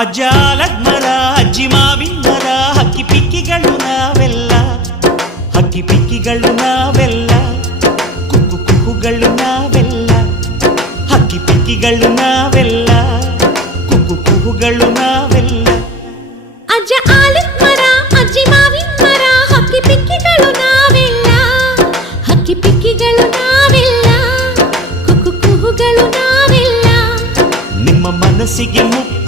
ಅಜ್ಜಾಲದ ಮರ ಅಜ್ಜಿ ಮಾವಿನ ಮರ ಹಕ್ಕಿ ಪಿಕ್ಕಿಗಳು ನಾವೆಲ್ಲ, ಹಕ್ಕಿ ಪಿಕ್ಕಿಗಳು ನಾವೆಲ್ಲ, ಕುಕ್ಕು ಕುಹುಗಳು ನಾವೆಲ್ಲ, ಹಕ್ಕಿ ಪಿಕ್ಕಿಗಳು ನಾವೆಲ್ಲ, ಕುಕ್ಕು ಕುಹುಗಳು ನಾವೆಲ್ಲ. ಅಜ್ಜ ಆಲದ ಮರ ಅಜ್ಜಿ ಮಾವಿನ ಮರ ಹಕ್ಕಿ ಪಿಕ್ಕಿಗಳು ನಾವೆಲ್ಲ, ಹಕ್ಕಿ ಪಿಕ್ಕಿಗಳು ನಾವೆಲ್ಲ, ಕುಕ್ಕು ಕುಹುಗಳು ನಾವೆಲ್ಲ. ನಿಮ್ಮ ಮನಸ್ಸಿಗೆ ಮುಕ್ತಿ